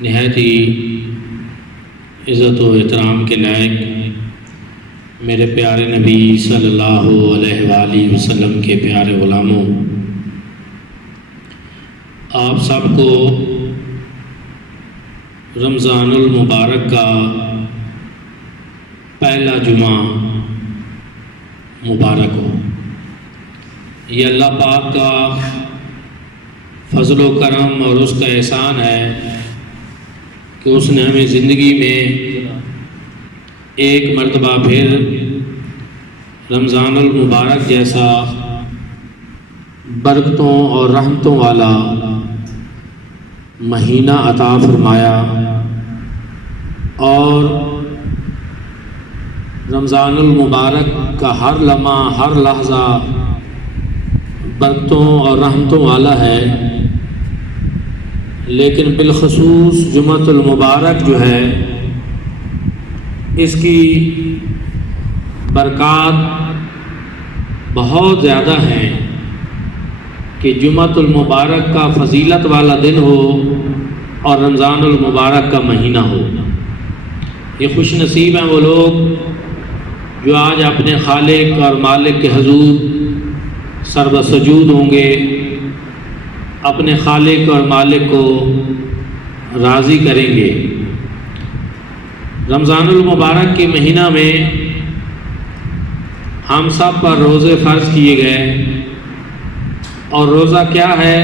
نہایت ہی عزت و احترام کے لائق میرے پیارے نبی صلی اللہ علیہ وآلہ وسلم کے پیارے غلاموں، آپ سب کو رمضان المبارک کا پہلا جمعہ مبارک ہو۔ یہ اللہ پاک کا فضل و کرم اور اس کا احسان ہے کہ اس نے ہمیں زندگی میں ایک مرتبہ پھر رمضان المبارک جیسا برکتوں اور رحمتوں والا مہینہ عطا فرمایا، اور رمضان المبارک کا ہر لمحہ ہر لحظہ برکتوں اور رحمتوں والا ہے، لیکن بالخصوص جمعۃ المبارک جو ہے اس کی برکات بہت زیادہ ہیں کہ جمعۃ المبارک کا فضیلت والا دن ہو اور رمضان المبارک کا مہینہ ہو۔ یہ خوش نصیب ہیں وہ لوگ جو آج اپنے خالق اور مالک کے حضور سر بسجود ہوں گے، اپنے خالق اور مالک کو راضی کریں گے۔ رمضان المبارک کے مہینہ میں ہم سب پر روزے فرض کیے گئے، اور روزہ کیا ہے؟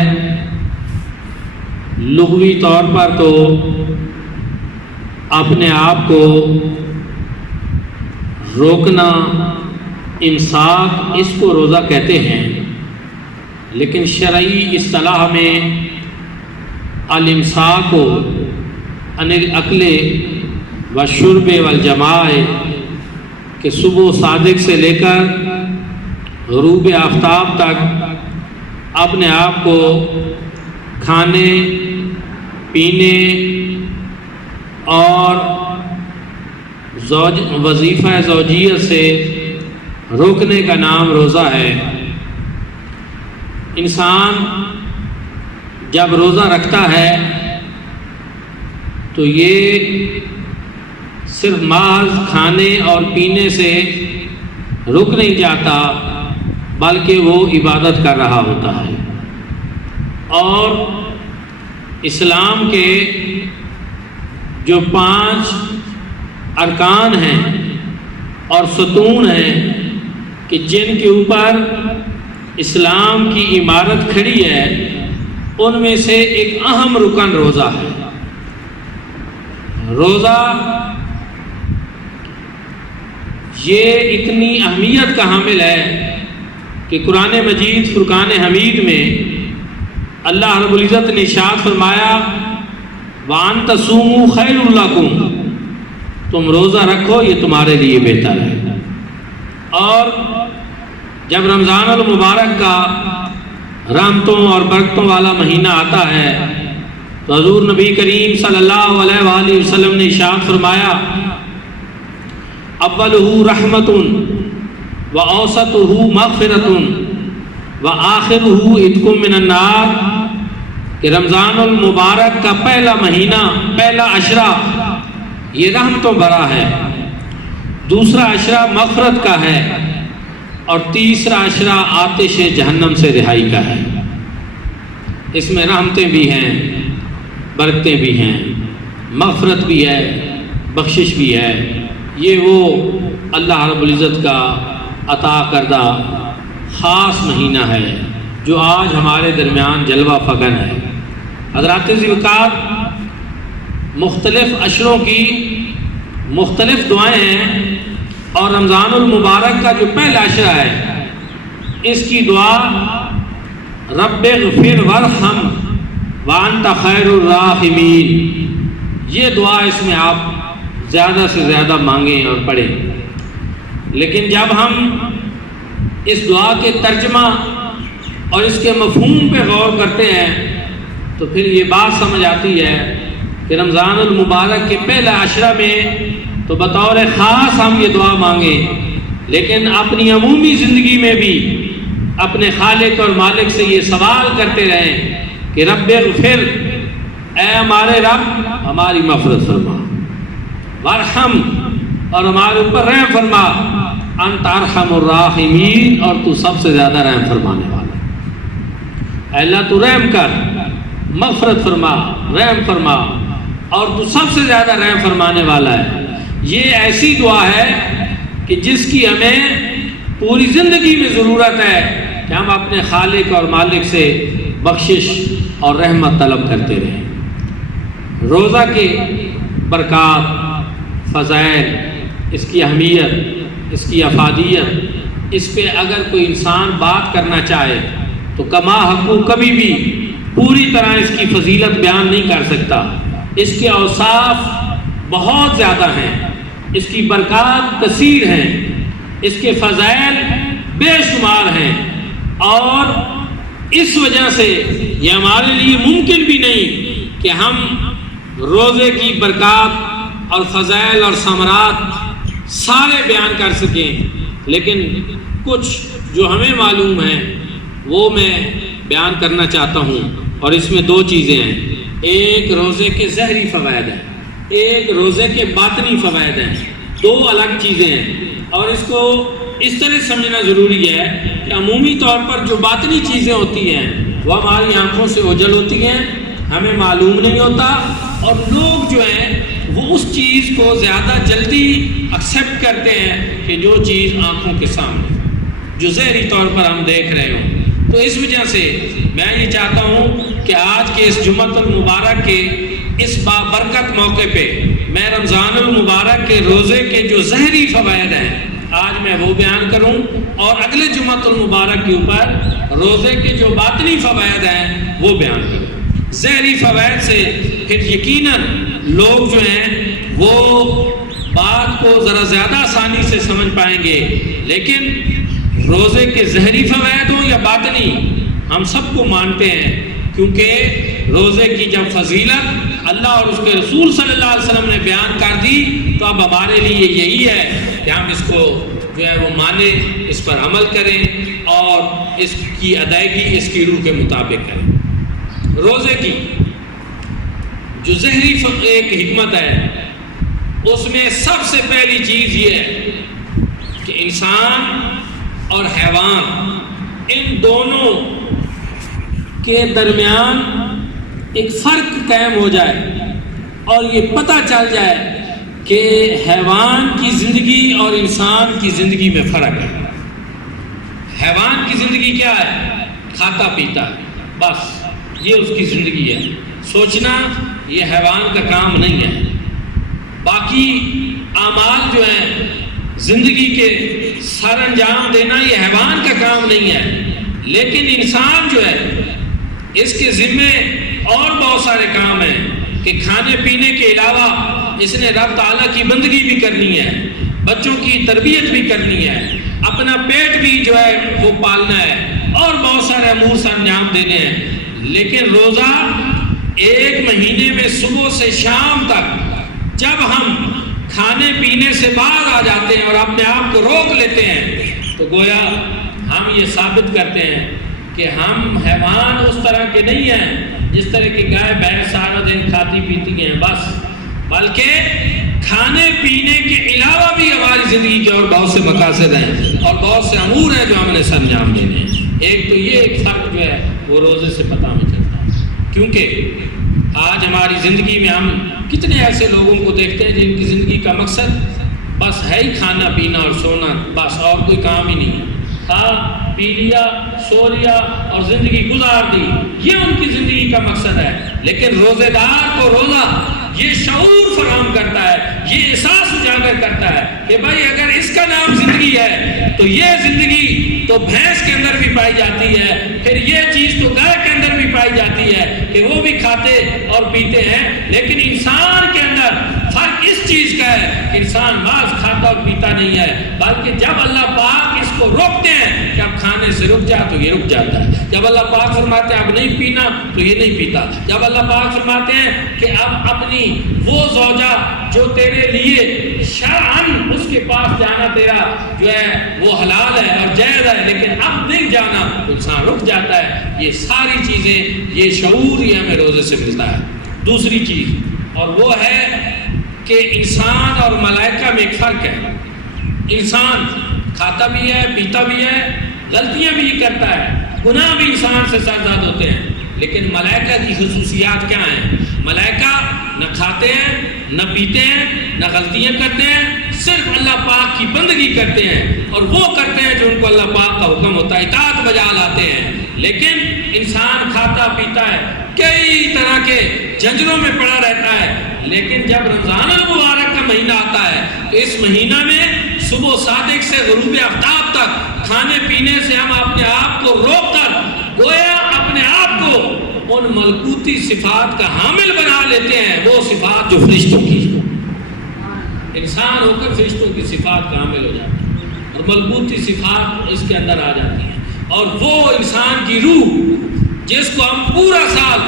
لغوی طور پر تو اپنے آپ کو روکنا، امساک، اس کو روزہ کہتے ہیں، لیکن شرعی اصطلاح میں الامساک عن الاکل والشرب والجماع، کہ صبح صادق سے لے کر غروب آفتاب تک اپنے آپ کو کھانے پینے اور وظیفہ زوجیت سے روکنے کا نام روزہ ہے۔ انسان جب روزہ رکھتا ہے تو یہ صرف محض کھانے اور پینے سے رک نہیں جاتا، بلکہ وہ عبادت کر رہا ہوتا ہے۔ اور اسلام کے جو 5 ارکان ہیں اور ستون ہیں کہ جن کے اوپر اسلام کی عمارت کھڑی ہے، ان میں سے ایک اہم رکن روزہ ہے۔ روزہ یہ اتنی اہمیت کا حامل ہے کہ قرآن مجید فرقان حمید میں اللہ رب العزت نے ارشاد فرمایا وَأَن تَصُومُوا خَيْرٌ لَكُمْ، تم روزہ رکھو یہ تمہارے لیے بہتر ہے۔ اور جب رمضان المبارک کا رحمتوں اور برکتوں والا مہینہ آتا ہے تو حضور نبی کریم صلی اللہ علیہ وآلہ وسلم نے ارشاد فرمایا اولہ رحمۃ وأوسطہ مغفرۃ وآخرہ عتق من النار، کہ رمضان المبارک کا پہلا مہینہ، پہلا عشرہ یہ رحمتوں بھرا ہے، دوسرا عشرہ مغفرت کا ہے، اور تیسرا عشرہ آتش جہنم سے رہائی کا ہے۔ اس میں رحمتیں بھی ہیں، برکتیں بھی ہیں، مغفرت بھی ہے، بخشش بھی ہے۔ یہ وہ اللہ رب العزت کا عطا کردہ خاص مہینہ ہے جو آج ہمارے درمیان جلوہ فگن ہے۔ حضرات ذوالفقار، مختلف عشروں کی مختلف دعائیں ہیں، اور رمضان المبارک کا جو پہلا عشرہ ہے اس کی دعا رب اغفر وارحم وانت خیر الراحمین، یہ دعا اس میں آپ زیادہ سے زیادہ مانگیں اور پڑھیں۔ لیکن جب ہم اس دعا کے ترجمہ اور اس کے مفہوم پہ غور کرتے ہیں تو پھر یہ بات سمجھ آتی ہے کہ رمضان المبارک کے پہلا عشرہ میں تو بطور خاص ہم یہ دعا مانگیں، لیکن اپنی عمومی زندگی میں بھی اپنے خالق اور مالک سے یہ سوال کرتے رہیں کہ رب اغفر، اے ہمارے رب ہماری مغفرت فرما، وارحم اور ہمارے اوپر رحم فرما، انت ارحم الراحمین اور تو سب سے زیادہ رحم فرمانے والا ہے۔ اے اللہ تو رحم کر، مغفرت فرما، رحم فرما اور تو سب سے زیادہ رحم فرمانے والا ہے۔ یہ ایسی دعا ہے کہ جس کی ہمیں پوری زندگی میں ضرورت ہے کہ ہم اپنے خالق اور مالک سے بخشش اور رحمت طلب کرتے رہیں۔ روزہ کے برکات، فضائل، اس کی اہمیت، اس کی افادیت، اس پہ اگر کوئی انسان بات کرنا چاہے تو کما حقو کبھی بھی پوری طرح اس کی فضیلت بیان نہیں کر سکتا۔ اس کے اوصاف بہت زیادہ ہیں، اس کی برکات کثیر ہیں، اس کے فضائل بے شمار ہیں، اور اس وجہ سے یہ ہمارے لیے ممکن بھی نہیں کہ ہم روزے کی برکات اور فضائل اور ثمرات سارے بیان کر سکیں، لیکن کچھ جو ہمیں معلوم ہیں وہ میں بیان کرنا چاہتا ہوں، اور اس میں دو چیزیں ہیں۔ ایک روزے کے ظاہری فوائد ہیں، ایک روزے کے باطنی فوائد ہیں، دو الگ چیزیں ہیں، اور اس کو اس طرح سمجھنا ضروری ہے کہ عمومی طور پر جو باطنی چیزیں ہوتی ہیں وہ ہماری آنکھوں سے اوجھل ہوتی ہیں، ہمیں معلوم نہیں ہوتا، اور لوگ جو ہیں وہ اس چیز کو زیادہ جلدی ایکسیپٹ کرتے ہیں کہ جو چیز آنکھوں کے سامنے، جو ظاہری طور پر ہم دیکھ رہے ہوں۔ تو اس وجہ سے میں یہ چاہتا ہوں کہ آج کے اس جمعۃ المبارک کے اس بابرکت موقع پہ میں رمضان المبارک کے روزے کے جو ظاہری فوائد ہیں آج میں وہ بیان کروں، اور اگلے جمعۃ المبارک کے اوپر روزے کے جو باطنی فوائد ہیں وہ بیان کروں۔ ظاہری فوائد سے پھر یقیناً لوگ جو ہیں وہ بات کو ذرا زیادہ آسانی سے سمجھ پائیں گے، لیکن روزے کے ظاہری فوائد ہوں یا باطنی ہم سب کو مانتے ہیں، کیونکہ روزے کی جب فضیلت اللہ اور اس کے رسول صلی اللہ علیہ وسلم نے بیان کر دی تو اب ہمارے لیے یہی ہے کہ ہم اس کو جو ہے وہ مانیں، اس پر عمل کریں اور اس کی ادائیگی اس کی روح کے مطابق کریں۔ روزے کی جو ظاہری ایک حکمت ہے اس میں سب سے پہلی چیز یہ ہے کہ انسان اور حیوان ان دونوں کے درمیان ایک فرق قائم ہو جائے اور یہ پتہ چل جائے کہ حیوان کی زندگی اور انسان کی زندگی میں فرق ہے۔ حیوان کی زندگی کیا ہے؟ کھاتا پیتا ہے، بس یہ اس کی زندگی ہے۔ سوچنا یہ حیوان کا کام نہیں ہے۔ باقی اعمال جو ہیں زندگی کے سر انجام دینا یہ حیوان کا کام نہیں ہے، لیکن انسان جو ہے اس کے ذمے اور بہت سارے کام ہیں کہ کھانے پینے کے علاوہ اس نے رب تعالیٰ کی بندگی بھی کرنی ہے، بچوں کی تربیت بھی کرنی ہے، اپنا پیٹ بھی جو ہے وہ پالنا ہے، اور بہت سارے امور سر انجام دینے ہیں۔ لیکن روزہ ایک مہینے میں صبح سے شام تک جب ہم کھانے پینے سے باہر آ جاتے ہیں اور اپنے آپ کو روک لیتے ہیں تو گویا ہم یہ ثابت کرتے ہیں کہ ہم حیوان اس طرح کے نہیں ہیں جس طرح کی گائے بھینس سارا دن کھاتی پیتی ہیں بس، بلکہ کھانے پینے کے علاوہ بھی ہماری زندگی کے اور بہت سے مقاصد ہیں اور بہت سے امور ہیں جو ہم نے سر انجام دینے ہیں۔ ایک تو یہ ایک فرق جو ہے وہ روزے سے پتہ ہمیں چلتا ہے، کیونکہ آج ہماری زندگی میں ہم کتنے ایسے لوگوں کو دیکھتے ہیں جن کی زندگی کا مقصد بس ہے ہی کھانا پینا اور سونا، بس اور کوئی کام ہی نہیں ہے، کھا پی لیا سو لیا اور زندگی گزار دی، یہ ان کی زندگی کا مقصد ہے۔ لیکن روزے دار کو روزہ یہ شعور فراہم کرتا ہے، یہ احساس اجاگر کرتا ہے کہ بھائی اگر اس کا نام زندگی ہے تو یہ زندگی تو بھینس کے اندر بھی پائی جاتی ہے، پھر یہ چیز تو گائے کے اندر بھی پائی جاتی ہے کہ وہ بھی کھاتے اور پیتے ہیں، لیکن انسان کے اندر فرق اس چیز کا ہے کہ انسان بعض کھاتا اور پیتا نہیں ہے، بلکہ جب اللہ پاک اس کو روکتے ہیں کہ اب کھانے سے رک جا تو یہ رک جاتا ہے، جب اللہ پاک فرماتے ہیں اب نہیں پینا تو یہ نہیں پیتا، جب اللہ پاک فرماتے ہیں کہ اب اپنی وہ زوجہ جو تیرے لیے شرعاً اس کے پاس جانا تیرا جو ہے وہ حلال ہے اور جائز ہے لیکن اب نہیں جانا تو انسان رک جاتا ہے۔ یہ ساری چیزیں، یہ شعور یہ ہمیں روزے سے ملتا ہے۔ دوسری چیز، اور وہ ہے کہ انسان اور ملائکہ میں ایک فرق ہے۔ انسان کھاتا بھی ہے، پیتا بھی ہے، غلطیاں بھی کرتا ہے، گناہ بھی انسان سے سرزاد ہوتے ہیں، لیکن ملائکہ کی خصوصیات کیا ہیں؟ ملائکہ نہ کھاتے ہیں، نہ پیتے ہیں، نہ غلطیاں کرتے ہیں، صرف اللہ پاک کی بندگی کرتے ہیں، اور وہ کرتے ہیں جو ان کو اللہ پاک کا حکم ہوتا ہے، اطاعت بجا لاتے ہیں۔ لیکن انسان کھاتا پیتا ہے، کئی طرح کے جھنجھروں میں پڑا رہتا ہے، لیکن جب رمضان المبارک کا مہینہ آتا ہے تو اس مہینہ میں صبح صادق سے غروب آفتاب تک کھانے پینے سے ہم اپنے آپ کو روک کر گویا اپنے آپ کو ان ملکوتی صفات کا حامل بنا لیتے ہیں، وہ صفات جو فرشتوں کی، انسان ہو کر فرشتوں کی صفات کا حامل ہو جاتا ہے اور ملکوتی صفات اس کے اندر آ جاتی ہیں، اور وہ انسان کی روح جس کو ہم پورا سال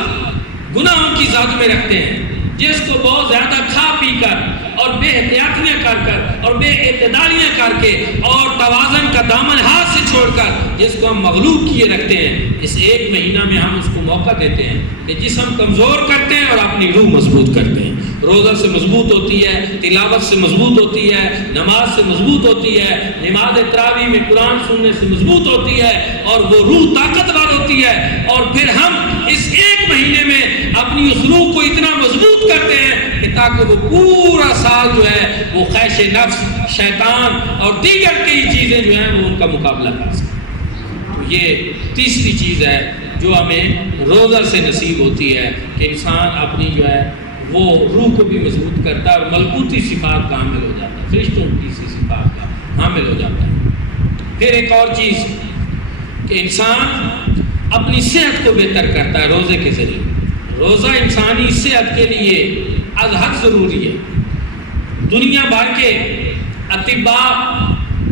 گناہوں کی زد میں رکھتے ہیں، جس کو بہت زیادہ کھا پی کر اور بے احتیاطیاں کر کر اور بے اعتدالیاں کر کے اور توازن کا دامن ہاتھ سے چھوڑ کر جس کو ہم مغلوب کیے رکھتے ہیں، اس ایک مہینہ میں ہم اس کو موقع دیتے ہیں کہ جسم کمزور کرتے ہیں اور اپنی روح مضبوط کرتے ہیں۔ روزہ سے مضبوط ہوتی ہے، تلاوت سے مضبوط ہوتی ہے، نماز سے مضبوط ہوتی ہے، نماز تراویح میں قرآن سننے سے مضبوط ہوتی ہے، اور وہ روح طاقتور ہوتی ہے، اور پھر ہم اس ایک مہینے میں اپنی اس روح کو اتنا مضبوط کرتے ہیں کہ تاکہ وہ پورا سال جو ہے وہ خواہش نفس، شیطان اور دیگر کئی چیزیں جو ہیں وہ ان کا مقابلہ کر سکیں۔ تو یہ تیسری چیز ہے جو ہمیں روزہ سے نصیب ہوتی ہے کہ انسان اپنی جو ہے وہ روح کو بھی مضبوط کرتا ہے اور ملکوتی صفات کا حامل ہو جاتا ہے، فرشتوں کی صفات کا حامل ہو جاتا ہے۔ پھر ایک اور چیز کہ انسان اپنی صحت کو بہتر کرتا ہے روزے کے ذریعے۔ روزہ انسانی صحت کے لیے از حد ضروری ہے۔ دنیا بھر کے اطباء،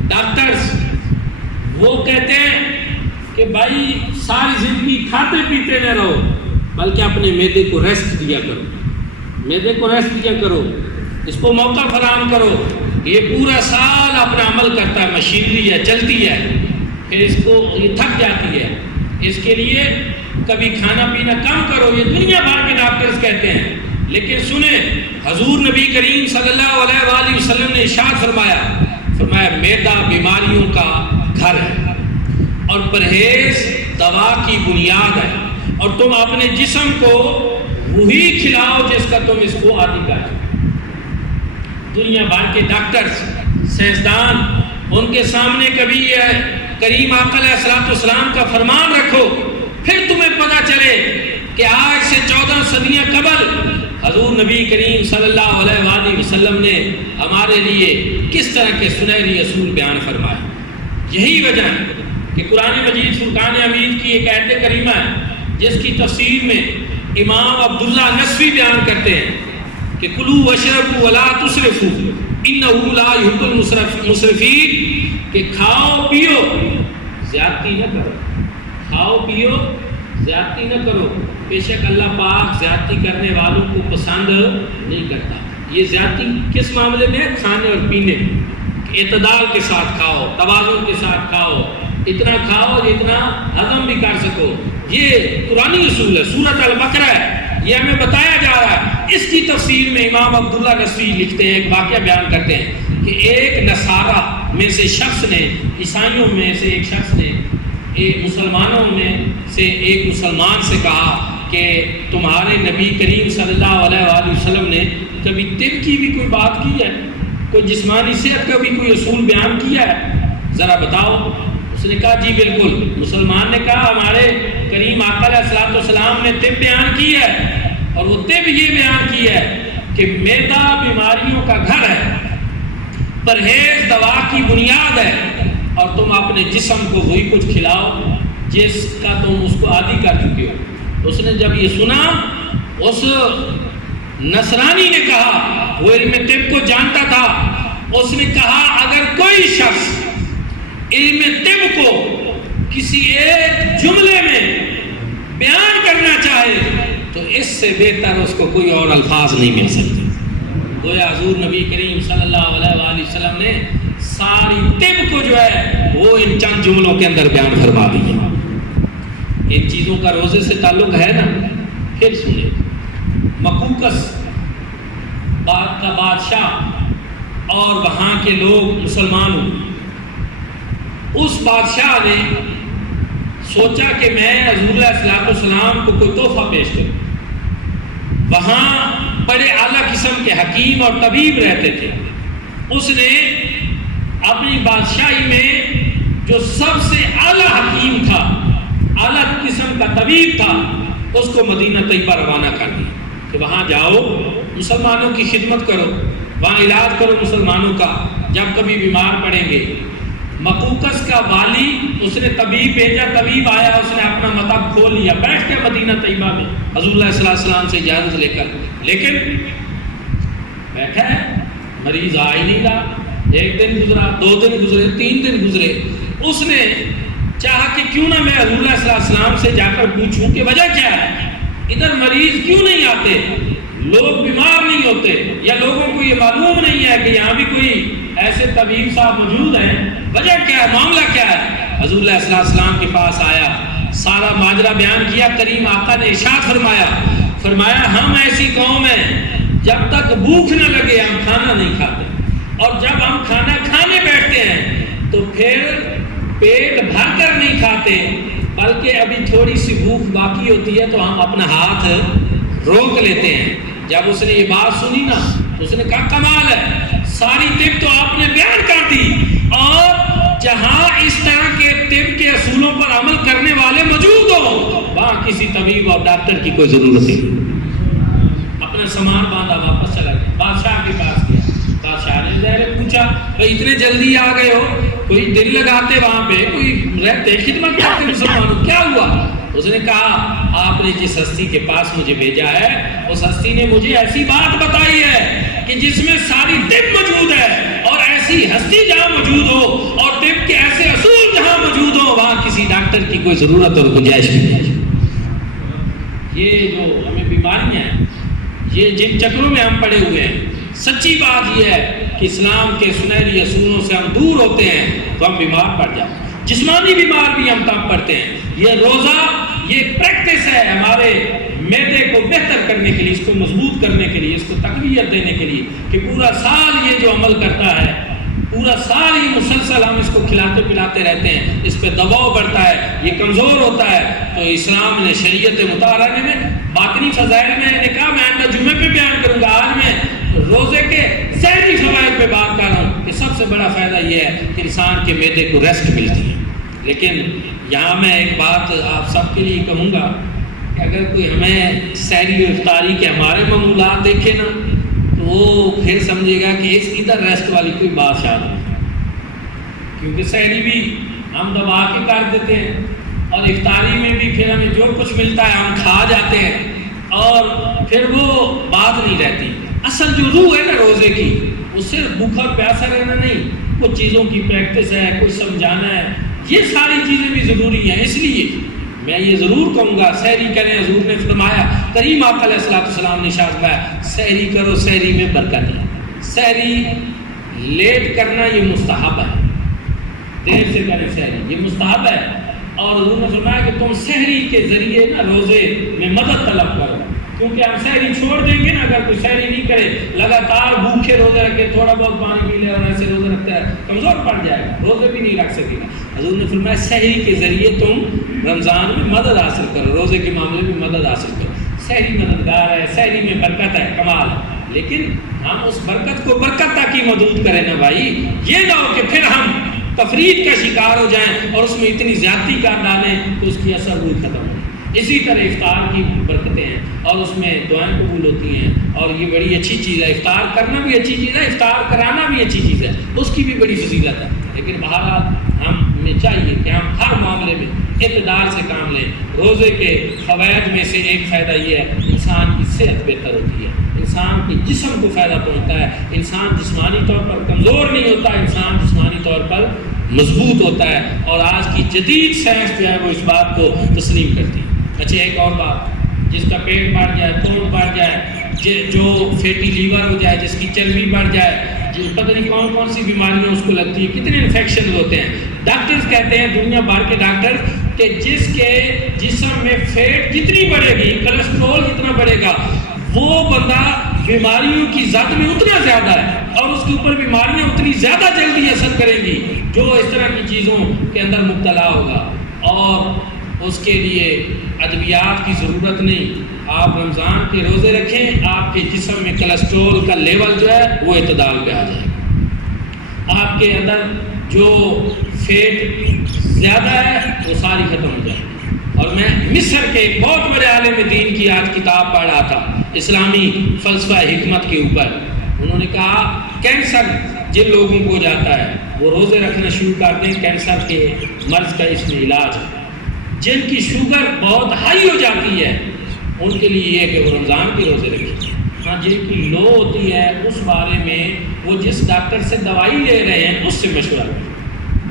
ڈاکٹرز وہ کہتے ہیں کہ بھائی ساری زندگی کھاتے پیتے نہ رہو، بلکہ اپنے معدے کو ریسٹ دیا کرو، معدے کو ریسٹ دیا کرو، اس کو موقع فراہم کرو۔ یہ پورا سال اپنا عمل کرتا ہے، مشینری ہے، چلتی ہے، پھر اس کو یہ تھک جاتی ہے، اس کے لیے کبھی کھانا پینا کم کرو، یہ دنیا بھر کے ڈاکٹرز کہتے ہیں۔ لیکن سنیں، حضور نبی کریم صلی اللہ علیہ وآلہ وسلم نے ارشاد فرمایا معدہ بیماریوں کا گھر ہے اور پرہیز دوا کی بنیاد ہے، اور تم اپنے جسم کو وہی کھلاؤ جس کا تم اس کو عادی کر چکے۔ دنیا بھر کے ڈاکٹرز، سائنسدان، ان کے سامنے کبھی یہ کریم آقا علیہ الصلوۃ والسلام کا فرمان رکھو، پھر تمہیں پتہ چلے کہ آج سے 14 صدیاں قبل حضور نبی کریم صلی اللہ علیہ وآلہ وسلم نے ہمارے لیے کس طرح کے سنہری اصول بیان فرمائے۔ یہی وجہ ہے کہ قرآن مجید فرقان حمید کی ایک آیت کریمہ ہے جس کی تفسیر میں امام عبداللہ نسوی بیان کرتے ہیں کہ کلوا واشربوا ولا تسرفوا انہ لا یحب المسرفین، کہ کھاؤ پیو زیادتی نہ کرو، کھاؤ پیو زیادتی نہ کرو، بے شک اللہ پاک زیادتی کرنے والوں کو پسند نہیں کرتا۔ یہ زیادتی کس معاملے میں ہے؟ کھانے اور پینے میں، اعتدال کے ساتھ کھاؤ، توازن کے ساتھ کھاؤ، اتنا کھاؤ جتنا ہضم بھی کر سکو۔ یہ قرآنی اصول ہے، سورۃ البقرہ ہے، یہ ہمیں بتایا جا رہا ہے۔ اس کی تفسیر میں امام عبداللہ نسوی لکھتے ہیں، ایک واقعہ بیان کرتے ہیں کہ ایک نصارہ میں سے شخص نے، عیسائیوں میں سے ایک شخص نے ایک مسلمانوں میں سے ایک مسلمان سے کہا کہ تمہارے نبی کریم صلی اللہ علیہ وآلہ وسلم نے کبھی طب کی بھی کوئی بات کی ہے، کوئی جسمانی صحت کا بھی کوئی اصول بیان کیا ہے، ذرا بتاؤ۔ اس نے کہا جی بالکل۔ مسلمان نے کہا ہمارے کریم آقا علیہ الصلوۃ والسلام نے طب بیان کی ہے، اور وہ طب یہ بیان کی ہے کہ معدہ بیماریوں کا گھر ہے، پرہیز دوا کی بنیاد ہے، اور تم اپنے جسم کو وہی کچھ کھلاؤ جس کا تم اس کو عادی کر چکے ہو۔ اس نے جب یہ سنا، اس نصرانی نے کہا، وہ علم طب کو جانتا تھا، اس نے کہا اگر کوئی شخص علم طب کو کسی ایک جملے میں بیان کرنا چاہے تو اس سے بہتر اس کو کوئی اور الفاظ نہیں مل سکتے۔ گویا حضور نبی کریم صلی اللہ علیہ وآلہ وسلم نے ساری طب کو جو ہے وہ ان چند جملوں کے اندر بیان فرما دیا۔ ان چیزوں کا روزے سے تعلق ہے نا؟ پھر سنیں، مقوقس کا بادشاہ اور وہاں کے لوگ مسلمانوں، اس بادشاہ نے سوچا کہ میں حضور علیہ السلام کو کوئی تحفہ پیش کروں۔ وہاں بڑے اعلیٰ قسم کے حکیم اور طبیب رہتے تھے۔ اس نے اپنی بادشاہی میں جو سب سے اعلیٰ حکیم تھا، اعلیٰ قسم کا طبیب تھا، اس کو مدینہ طیبہ روانہ کر دیا کہ وہاں جاؤ، مسلمانوں کی خدمت کرو، وہاں علاج کرو مسلمانوں کا جب کبھی بیمار پڑیں گے۔ مقوقس کا والی، اس نے طبیب بھیجا، طبیب آیا، اس نے اپنا مطب کھول لیا، بیٹھ کے مدینہ طیبہ میں حضور اللہ صلی اللہ علیہ وسلم سے اجازت لے کر، لیکن بیٹھا ہے، مریض آ ہی نہیں رہا۔ ایک دن گزرا، 2 دن گزرے، 3 دن گزرے۔ اس نے چاہا کہ کیوں نہ میں حضور اللہ صلی اللہ علیہ وسلم سے جا کر پوچھوں کہ وجہ کیا ہے، ادھر مریض کیوں نہیں آتے، لوگ بیمار نہیں ہوتے، یا لوگوں کو یہ معلوم نہیں ہے کہ یہاں بھی کوئی ایسے طبیب صاحب موجود ہیں، وجہ کیا ہے، معاملہ کیا ہے۔ حضور اللہ صلی اللہ علیہ وسلم کے پاس آیا، سارا ماجرا بیان کیا۔ کریم آقا نے ارشاد فرمایا ہم ایسی قوم ہیں جب تک بھوک نہ لگے ہم کھانا نہیں کھاتے، اور جب ہم کھانا کھانے بیٹھتے ہیں تو پھر پیٹ بھر کر نہیں کھاتے، بلکہ ابھی تھوڑی سی بھوک باقی ہوتی ہے تو ہم اپنا ہاتھ روک لیتے ہیں۔ جب اس نے یہ بات سنی نا تو اس نے کہا کمال ہے، ساری طب تو آپ نے بیان کر دی، اور جہاں اس طرح کے طب کے اصولوں پر عمل کرنے والے موجود ہوں وہاں کسی طبیب اور ڈاکٹر کی کوئی ضرورت نہیں۔ اپنا سامان باندھا واپس چلا گیا، بادشاہ کے پاس گیا۔ بادشاہ نے ظاہر پوچھا بھائی اتنے جلدی آ گئے ہو، کوئی دل لگاتے وہاں پہ، کوئی رہتے خدمت کرتے مسلمانوں، کیا ہوا؟ اس نے کہا آپ نے جس ہستی کے پاس مجھے بھیجا ہے اس ہستی نے مجھے ایسی بات بتائی ہے کہ جس میں ساری طب موجود ہے، اور ایسی ہستی جہاں موجود ہو اور طب کے ایسے اصول جہاں موجود ہو وہاں کسی ڈاکٹر کی کوئی ضرورت اور گنجائش نہیں۔ یہ جو ہمیں بیماریاں ہیں، یہ جن چکروں میں ہم پڑے ہوئے ہیں، سچی بات یہ ہے کہ اسلام کے سنہری اصولوں سے ہم دور ہوتے ہیں تو ہم بیمار پڑ جاتے ہیں، جسمانی بیمار بھی ہم تب پڑتے ہیں۔ یہ روزہ یہ ایک پریکٹس ہے ہمارے معدے کو بہتر کرنے کے لیے، اس کو مضبوط کرنے کے لیے، اس کو تقویت دینے کے لیے، کہ پورا سال یہ جو عمل کرتا ہے، پورا سال ہی مسلسل ہم اس کو کھلاتے پلاتے رہتے ہیں، اس پہ دباؤ بڑھتا ہے، یہ کمزور ہوتا ہے۔ تو اسلام نے شریعت مطہرہ میں باطنی فضائل میں نے کہا میں آئندہ جمعے پہ بیان کروں گا، آج میں روزے کے ذہنی فوائد پہ بات کر رہا ہوں کہ سب سے بڑا فائدہ یہ ہے کہ انسان کے معدے کو ریسٹ ملتی ہے۔ لیکن یہاں میں ایک بات آپ سب کے لیے کہوں گا کہ اگر کوئی ہمیں سحری و افطاری کے ہمارے معمولات دیکھے نا تو وہ پھر سمجھے گا کہ اس ادھر ریسٹ والی کوئی بات شاید نہیں، کیونکہ سحری بھی ہم دبا کے کر دیتے ہیں، اور افطاری میں بھی پھر ہمیں جو کچھ ملتا ہے ہم کھا جاتے ہیں، اور پھر وہ بات نہیں رہتی۔ اصل جو روح ہے نا روزے کی، وہ صرف بھوکا اور پیاسا رہنا نہیں، کچھ چیزوں کی پریکٹس ہے، کچھ سمجھانا ہے، یہ ساری چیزیں بھی ضروری ہیں۔ اس لیے میں یہ ضرور کہوں گا سحری کریں، حضور نے فرمایا، کریم آقا علیہ السلام نے ارشاد فرمایا سحری کرو، سحری میں برکت ہے۔ سحری لیٹ کرنا یہ مستحب ہے، دیر سے کریں سحری یہ مستحب ہے، اور حضور نے فرمایا کہ تم سحری کے ذریعے نا روزے میں مدد طلب کرو، کیونکہ ہم سحری چھوڑ دیں گے نا، اگر کوئی سحری نہیں کرے لگاتار بھوکے روزے رکھے، تھوڑا بہت پانی پی لے اور ایسے روزے رکھتا ہے، کمزور پڑ جائے گا، روزے بھی نہیں رکھ سکے گا۔ حضور نے فرمایا سحری کے ذریعے تم رمضان میں مدد حاصل کرو، روزے کے معاملے میں مدد حاصل کرو۔ سحری مددگار ہے، سحری میں برکت ہے، کمال ہے، لیکن ہم اس برکت کو برکت تک ہی محدود کریں نا بھائی، یہ نہ ہو کہ پھر ہم تفرید کا شکار ہو جائیں اور اس میں اتنی زیادتی کر ڈالیں تو اس کی اثر روح ختم ہو۔ اسی طرح افطار کی برکتیں ہیں اور اس میں دعائیں قبول ہوتی ہیں، اور یہ بڑی اچھی چیز ہے، افطار کرنا بھی اچھی چیز ہے، افطار کرانا بھی اچھی چیز ہے، اس کی بھی بڑی فضیلت ہے۔ لیکن بہرحال ہمیں چاہیے کہ ہم ہر معاملے میں اقتدار سے کام لیں۔ روزے کے فوائد میں سے ایک فائدہ یہ ہے انسان کی صحت بہتر ہوتی ہے، انسان کے جسم کو فائدہ پہنچتا ہے، انسان جسمانی طور پر کمزور نہیں ہوتا، انسان جسمانی طور پر مضبوط ہوتا ہے، اور آج کی جدید سائنس جو ہے وہ اس بات کو تسلیم کرتی ہے۔ اچھا ایک اور بات، جس کا پیٹ بڑھ جائے، پیٹ بڑھ جائے، جو فیٹی لیور ہو جائے، جس کی چربی بڑھ جائے، پتہ نہیں کون کون سی بیماریاں اس کو لگتی ہیں، کتنے انفیکشن ہوتے ہیں۔ ڈاکٹرز کہتے ہیں، دنیا بھر کے ڈاکٹر، کہ جس کے جسم میں فیٹ جتنی بڑھے گی، کولسٹرول جتنا بڑھے گا، وہ بندہ بیماریوں کی زد میں اتنا زیادہ ہے اور اس کے اوپر بیماریاں اتنی زیادہ جلدی اثر کریں گی جو اس طرح کی چیزوں کے اندر مبتلا ہوگا، اور اس کے لیے ادویات کی ضرورت نہیں۔ آپ رمضان کے روزے رکھیں، آپ کے جسم میں کولیسٹرول کا لیول جو ہے وہ اعتدال پہ آ جائے گا، آپ کے اندر جو فیٹ زیادہ ہے وہ ساری ختم ہو جائے گی۔ اور میں مصر کے ایک بہت بڑے عالم دین کی آج کتاب پڑھ رہا تھا اسلامی فلسفہ حکمت کے اوپر، انہوں نے کہا کینسر جن لوگوں کو ہو جاتا ہے وہ روزے رکھنا شروع کر دیں، کینسر کے مرض کا اس میں علاج ہے۔ جن کی شوگر بہت ہائی ہو جاتی ہے ان کے لیے یہ ہے کہ وہ رمضان کے روزے رکھیں۔ ہاں جن کی لو ہوتی ہے اس بارے میں وہ جس ڈاکٹر سے دوائی لے رہے ہیں اس سے مشورہ کریں،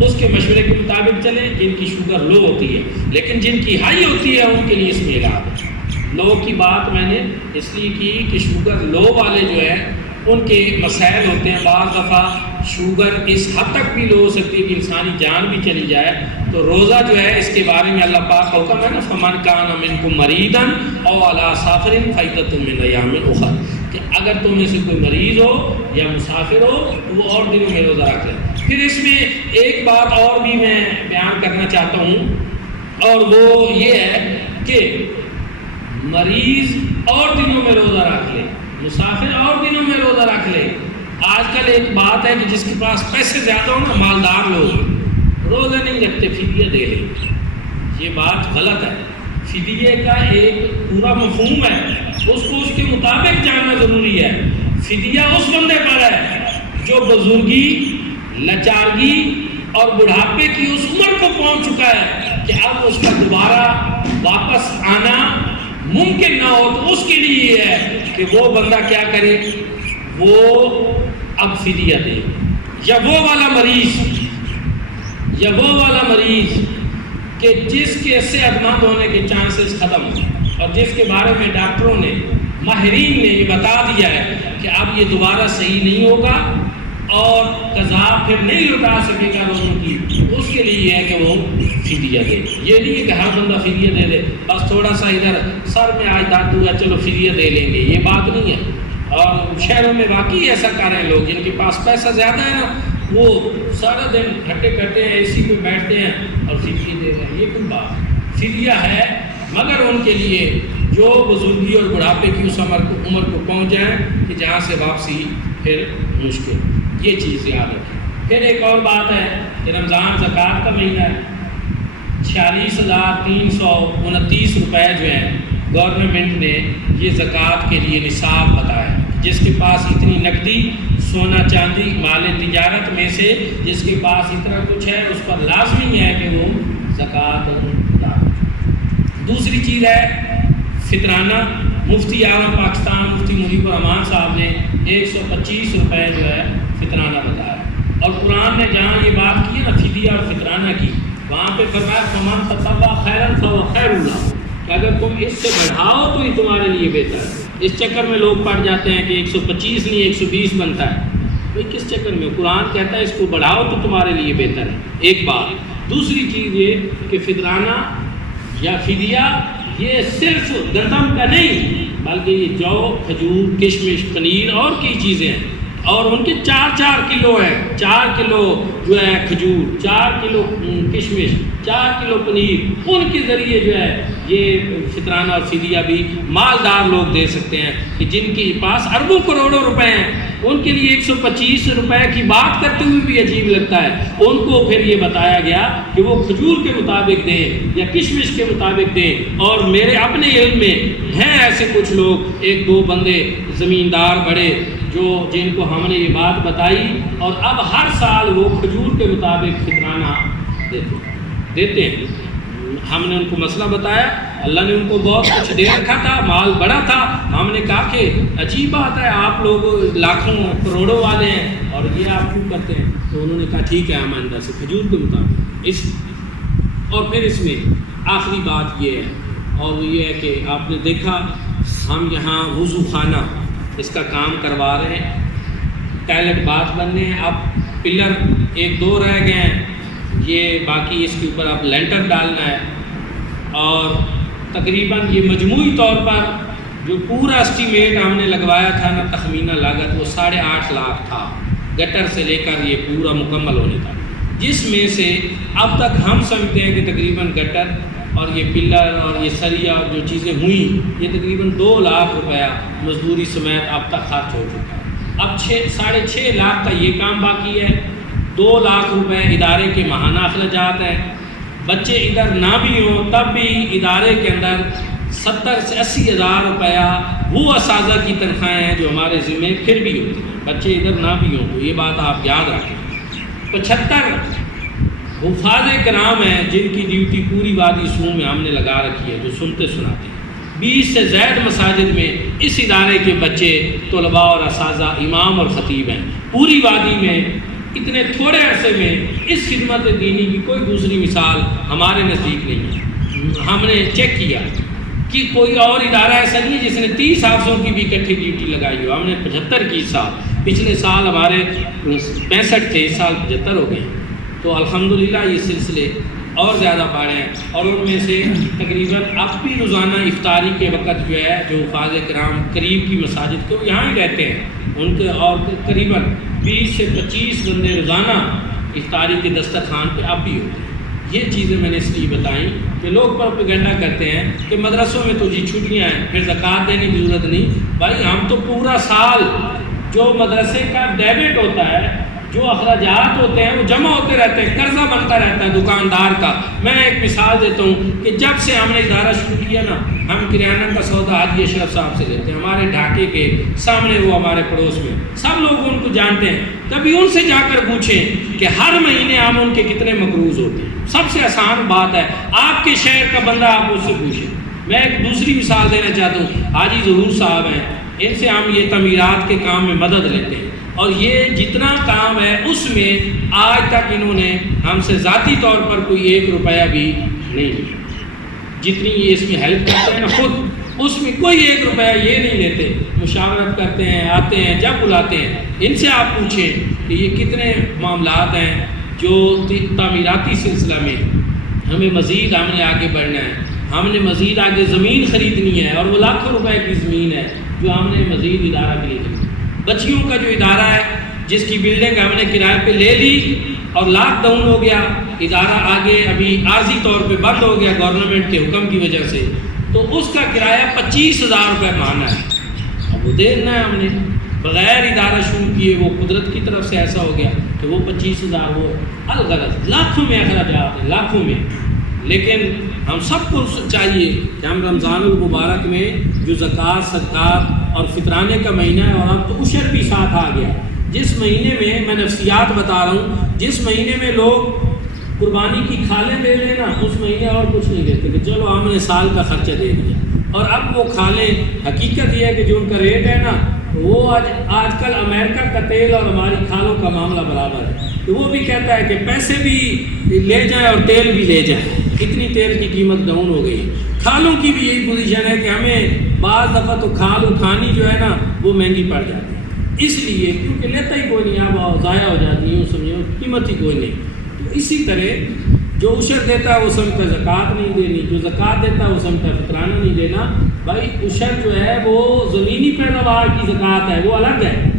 اس کے مشورے کے مطابق چلیں جن کی شوگر لو ہوتی ہے، لیکن جن کی ہائی ہوتی ہے ان کے لیے اس میں علاج ہے۔ لو کی بات میں نے اس لیے کی کہ شوگر لو والے جو ہیں ان کے مسائل ہوتے ہیں، بعض دفعہ شوگر اس حد تک بھی لو ہو سکتی ہے کہ انسانی جان بھی چلی جائے، تو روزہ جو ہے اس کے بارے میں اللہ پاک کا حکم ہے نا، فمن کان منکم مریضا او علی سفر فعدۃ من ایام اخر، کہ اگر تم میں سے کوئی مریض ہو یا مسافر ہو تو وہ اور دنوں میں روزہ رکھ لے۔ پھر اس میں ایک بات اور بھی میں بیان کرنا چاہتا ہوں، اور وہ یہ ہے کہ مریض اور دنوں میں روزہ رکھ لے، مسافر اور دنوں میں روزہ رکھ لے۔ آج کل ایک بات ہے کہ جس کے پاس پیسے زیادہ ہو نا، مالدار لوگ روزہ نہیں رکھتے، فدیہ دے لیں، یہ بات غلط ہے۔ فدیے کا ایک پورا مفہوم ہے، اس کو اس کے مطابق جاننا ضروری ہے۔ فدیہ اس بندے پر ہے جو بزرگی، لچارگی اور بڑھاپے کی اس عمر کو پہنچ چکا ہے کہ اب اس کا دوبارہ واپس آنا ممکن نہ ہو، تو اس کے لیے یہ ہے کہ وہ بندہ کیا کرے، وہ اب فدیہ دے۔ یا وہ والا مریض کہ جس کے صحت مند ہونے کے چانسز ختم ہو، اور جس کے بارے میں ڈاکٹروں نے، ماہرین نے یہ بتا دیا ہے کہ اب یہ دوبارہ صحیح نہیں ہوگا اور قضا پھر نہیں لوٹا سکے گا روزوں کی، اس کے لیے یہ ہے کہ وہ فدیہ دے۔ یہ نہیں ہے کہ ہر بندہ فدیہ دے دے، بس تھوڑا سا ادھر سر میں آج دارد ہوا چلو فدیہ دے لیں گے، یہ بات نہیں ہے۔ اور شہروں میں واقعی ایسا کر رہے ہیں لوگ، جن کے پاس پیسہ زیادہ ہے نا، وہ سارا دن ہٹے کٹے ہیں، اے سی پہ بیٹھتے ہیں اور فدیہ دے رہے ہیں۔ یہ کوئی بات فدیہ ہے مگر ان کے لیے جو بزرگی اور بڑھاپے کی اس عمر کو پہنچ جائیں کہ جہاں سے واپسی پھر مشکل، یہ چیز یاد رکھیں۔ پھر ایک اور بات ہے کہ رمضان زکوٰۃ کا مہینہ ہے، 46,329 روپے جو ہیں گورنمنٹ نے یہ زکوٰۃ کے لیے نصاب بتایا۔ جس کے پاس اتنی نقدی، سونا چاندی، مال تجارت میں سے جس کے پاس اتنا کچھ ہے اس پر لازمی ہے کہ وہ زکوٰۃ ادا کرے۔ دوسری چیز ہے فطرانہ۔ مفتی اعظم پاکستان مفتی منیب الرحمان صاحب نے 125 روپے جو ہے فطرانہ بتایا، اور قرآن نے جہاں یہ بات کی ہے نا فدیہ اور فطرانہ کی، وہاں پہ فرمایا فمن تطوع خیرا فہو خیر لہ، کہ اگر تم اس سے بڑھاؤ تو یہ تمہارے لیے بہتر ہے۔ اس چکر میں لوگ پڑ جاتے ہیں کہ 125 نہیں 120 بنتا ہے، بھائی کس چکر میں؟ قرآن کہتا ہے اس کو بڑھاؤ تو تمہارے لیے بہتر ہے، ایک بات۔ دوسری چیز یہ کہ فطرانہ یا فدیہ یہ صرف گندم کا نہیں بلکہ یہ جو، کھجور، کشمش، پنیر اور کئی چیزیں ہیں، اور ان کے 4 کلو ہے، 4 کلو جو ہے کھجور، 4 کلو کشمش، 4 کلو پنیر، ان کے ذریعے جو ہے یہ فطرانہ اور فدیہ بھی مالدار لوگ دے سکتے ہیں، کہ جن کے پاس اربوں کروڑوں روپے ہیں ان کے لیے 125 روپے کی بات کرتے ہوئے بھی عجیب لگتا ہے، ان کو پھر یہ بتایا گیا کہ وہ کھجور کے مطابق دیں یا کشمش کے مطابق دیں۔ اور میرے اپنے علم میں ہیں ایسے کچھ لوگ، 1-2 بندے زمیندار بڑے جن کو ہم نے یہ بات بتائی، اور اب ہر سال وہ کھجور کے مطابق فطرانہ دیتے ہیں۔ ہم نے ان کو مسئلہ بتایا، اللہ نے ان کو بہت کچھ دے رکھا تھا، مال بڑا تھا، ہم نے کہا کہ عجیب بات ہے، آپ لوگ لاکھوں کروڑوں والے ہیں اور یہ آپ کیوں کرتے ہیں؟ تو انہوں نے کہا ٹھیک ہے ہم آئندہ سے کھجور کے مطابق۔ اور پھر اس میں آخری بات یہ ہے، اور وہ یہ ہے کہ آپ نے دیکھا ہم یہاں وضو خانہ اس کا کام کروا رہے ہیں، ٹائلٹ باتھ بننے ہیں، اب پلر 1-2 رہ گئے ہیں، یہ باقی اس کے اوپر اب لینٹر ڈالنا ہے، اور تقریباً یہ مجموعی طور پر جو پورا اسٹیمیٹ ہم نے لگوایا تھا نا تخمینہ لاگت وہ 8.5 لاکھ تھا، گٹر سے لے کر یہ پورا مکمل ہونے تک، جس میں سے اب تک ہم سمجھتے ہیں کہ تقریباً گٹر اور یہ پلر اور یہ سریا اور جو چیزیں ہوئیں یہ تقریباً 2 لاکھ روپیہ مزدوری سمیت اب تک خرچ ہو چکا ہے۔ اب 6.5 لاکھ کا یہ کام باقی ہے، 2 لاکھ روپے ادارے کے ماہانہ اخراجات ہیں۔ بچے ادھر نہ بھی ہوں تب بھی ادارے کے اندر 70 سے 80 ہزار روپیہ وہ اساتذہ کی تنخواہیں ہیں جو ہمارے ذمہ پھر بھی ہوتی ہیں، بچے ادھر نہ بھی ہوں تو یہ بات آپ یاد رکھیں۔ 75 حفاظ کرام ہیں جن کی ڈیوٹی پوری وادی سوم میں ہم نے لگا رکھی ہے، جو سنتے سناتے ہیں۔ 20 سے زائد مساجد میں اس ادارے کے بچے طلباء اور اساتذہ امام اور خطیب ہیں۔ پوری وادی میں اتنے تھوڑے عرصے میں اس خدمت دینی کی کوئی دوسری مثال ہمارے نزدیک نہیں ہے۔ ہم نے چیک کیا کہ کوئی اور ادارہ ایسا نہیں ہے جس نے 30 حافظوں کی بھی اکٹھی ڈیوٹی لگائی ہو۔ ہم نے 75 کی سال، پچھلے سال ہمارے 65 تھے، اس سال 75 ہو گئے، تو الحمدللہ یہ سلسلے اور زیادہ بڑھے ہیں۔ اور ان میں سے تقریباً اب بھی روزانہ افطاری کے وقت جو ہے جو حفاظ کرام قریب کی مساجد کے وہ یہاں ہی رہتے ہیں، ان کے اور قریباً 20 سے 25 بندے روزانہ افطاری کے دسترخوان پہ اب بھی ہوتے ہیں۔ یہ چیزیں میں نے اس لیے بتائیں کہ لوگ پروپیگنڈا کرتے ہیں کہ مدرسوں میں تو جی چھٹیاں ہیں پھر زکوٰۃ دینے کی ضرورت نہیں۔ بھائی ہم تو پورا سال جو مدرسے کا ڈیبٹ ہوتا ہے، جو اخراجات ہوتے ہیں وہ جمع ہوتے رہتے ہیں، قرضہ بنتا رہتا ہے دکاندار کا۔ میں ایک مثال دیتا ہوں کہ جب سے ہم نے ادارہ شروع کیا نا، ہم کرانہ کا سودا حاجی اشرف صاحب سے لیتے ہیں، ہمارے ڈھاکے کے سامنے وہ ہمارے پڑوس میں سب لوگ ان کو جانتے ہیں۔ کبھی ان سے جا کر پوچھیں کہ ہر مہینے ہم ان کے کتنے مقروض ہوتے ہیں۔ سب سے آسان بات ہے، آپ کے شہر کا بندہ آپ اس سے پوچھیں۔ میں ایک دوسری مثال دینا چاہتا ہوں، حاجی ظہور صاحب ہیں، ان سے ہم یہ تعمیرات کے کام میں مدد لیتے ہیں، اور یہ جتنا کام ہے اس میں آج تک انہوں نے ہم سے ذاتی طور پر کوئی 1 روپیہ بھی نہیں لیا۔ جتنی یہ اس میں ہیلپ کرتے ہیں نا خود، اس میں کوئی 1 روپیہ یہ نہیں لیتے، مشاورت کرتے ہیں، آتے ہیں جب بلاتے ہیں۔ ان سے آپ پوچھیں کہ یہ کتنے معاملات ہیں جو تعمیراتی سلسلہ میں ہمیں مزید ہم نے آگے بڑھنا ہے، ہم نے مزید آگے زمین خریدنی ہے، اور وہ لاکھوں روپے کی زمین ہے جو ہم نے مزید ادارہ کے لیے خریدی۔ بچیوں کا جو ادارہ ہے جس کی بلڈنگ ہم نے کرائے پہ لے لی اور لاک ڈاؤن ہو گیا، ادارہ آگے ابھی عارضی طور پہ بند ہو گیا گورنمنٹ کے حکم کی وجہ سے، تو اس کا کرایہ 25,000 روپے ماہانہ ہے۔ اب وہ دینا ہے ہم نے بغیر ادارہ شروع کیے، وہ قدرت کی طرف سے ایسا ہو گیا کہ وہ 25,000 وہ الغرض لاکھوں میں اخراجات ہیں، لاکھوں میں۔ لیکن ہم سب کو چاہیے کہ ہم رمضان المبارک میں جو زکوٰۃ، صدقات اور فطرانے کا مہینہ ہے، اور اب تو عشر بھی ساتھ آ گیا، جس مہینے میں نفسیات بتا رہا ہوں، جس مہینے میں لوگ قربانی کی کھالیں دے لیں نا، اس مہینے اور کچھ نہیں دیتے کہ چلو ہم نے سال کا خرچہ دے دیا۔ اور اب وہ کھالیں، حقیقت یہ ہے کہ جو ان کا ریٹ ہے نا، وہ آج کل امریکہ کا تیل اور ہماری کھالوں کا معاملہ برابر ہے، تو وہ بھی کہتا ہے کہ پیسے بھی لے جائیں اور تیل بھی لے جائیں، اتنی تیل کی قیمت ڈاؤن ہو گئی۔ کھالوں کی بھی یہی پوزیشن ہے کہ ہمیں بعض دفعہ تو کھال اٹھانی جو ہے نا وہ مہنگی پڑ جاتی ہے، اس لیے کیونکہ لیتا ہی کوئی نہیں، اب ضائع ہو جاتی ہے، سمجھو قیمت ہی کوئی نہیں۔ تو اسی طرح جو عشر دیتا ہے وہ سمجھتا ہے زکوٰۃ نہیں دینی، جو زکوٰۃ دیتا ہے وہ سمجھتا ہے فطرانہ نہیں دینا۔ بھائی عشر جو ہے وہ زمینی پیداوار کی زکوٰۃ ہے، وہ الگ ہے۔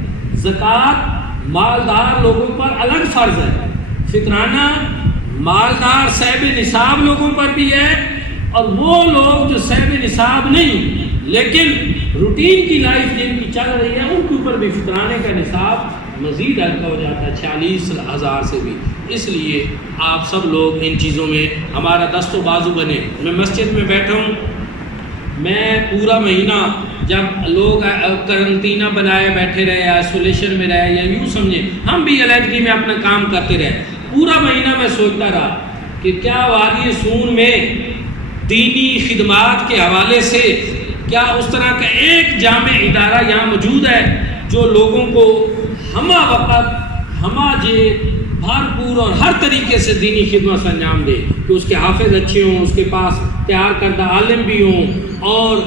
زکوٰۃ مالدار لوگوں پر الگ فرض ہے، فطرانہ مالدار صاحب نصاب لوگوں پر بھی ہے، اور وہ لوگ جو صاحب نصاب نہیں لیکن روٹین کی لائف جن کی چل رہی ہے ان کے اوپر بھی فطرانے کا نصاب مزید ہلکا ہو جاتا ہے 46,000 سے بھی۔ اس لیے آپ سب لوگ ان چیزوں میں ہمارا دست و بازو بنے۔ میں مسجد میں بیٹھا ہوں، میں پورا مہینہ جب لوگ قرنطینہ بنائے بیٹھے رہے، آئسولیشن میں رہے، یا یوں سمجھیں ہم بھی علیحدگی میں اپنا کام کرتے رہے، پورا مہینہ میں سوچتا رہا کہ کیا وادی سون میں دینی خدمات کے حوالے سے کیا اس طرح کا ایک جامع ادارہ یہاں موجود ہے جو لوگوں کو ہمہ وقت ہمہ جے بھرپور اور ہر طریقے سے دینی خدمت انجام دے، کہ اس کے حافظ اچھے ہوں، اس کے پاس تیار کردہ عالم بھی ہوں، اور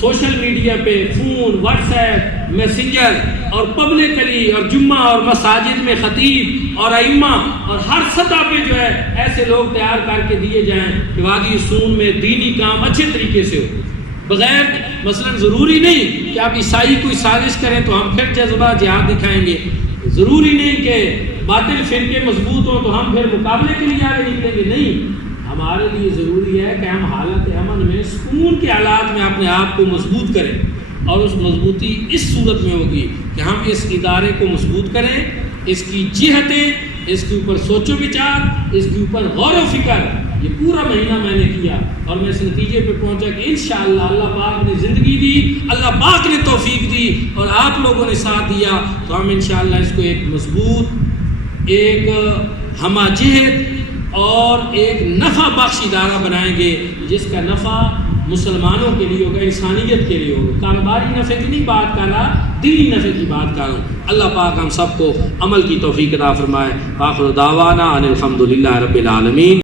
سوشل میڈیا پہ فون، واٹس ایپ، میسنجر اور پبلکلی اور جمعہ اور مساجد میں خطیب اور ائمہ اور ہر سطح پہ جو ہے ایسے لوگ تیار کر کے دیے جائیں کہ وادی سون میں دینی کام اچھے طریقے سے ہو۔ بغیر مثلا ضروری نہیں کہ آپ عیسائی کوئی سازش کریں تو ہم پھر جذبہ جہاد دکھائیں گے، ضروری نہیں کہ باطل فرقے مضبوط ہوں تو ہم پھر مقابلے کے لیے آگے نکلیں گے، نہیں، ہمارے لیے ضروری ہے کہ ہم حالت امن میں سکون کے حالات میں اپنے آپ کو مضبوط کریں، اور اس مضبوطی اس صورت میں ہوگی کہ ہم اس ادارے کو مضبوط کریں، اس کی جہتیں، اس کے اوپر سوچ و بچار، اس کے اوپر غور و فکر، یہ پورا مہینہ میں نے کیا اور میں اس نتیجے پہ پہنچا کہ انشاءاللہ اللہ پاک نے زندگی دی، اللہ پاک نے توفیق دی اور آپ لوگوں نے ساتھ دیا تو ہم انشاءاللہ اس کو ایک مضبوط، ایک ہمہ جہت اور ایک نفع بخش ادارہ بنائیں گے، جس کا نفع مسلمانوں کے لیے ہوگا، انسانیت کے لیے ہوگا۔ کاروباری نفع کی نہیں بات کر رہا، دینی نفع کی بات کر رہا ہوں۔ اللہ پاک ہم سب کو عمل کی توفیق عطا فرمائے۔ آخر دعوانا ان الحمدللہ رب العالمین۔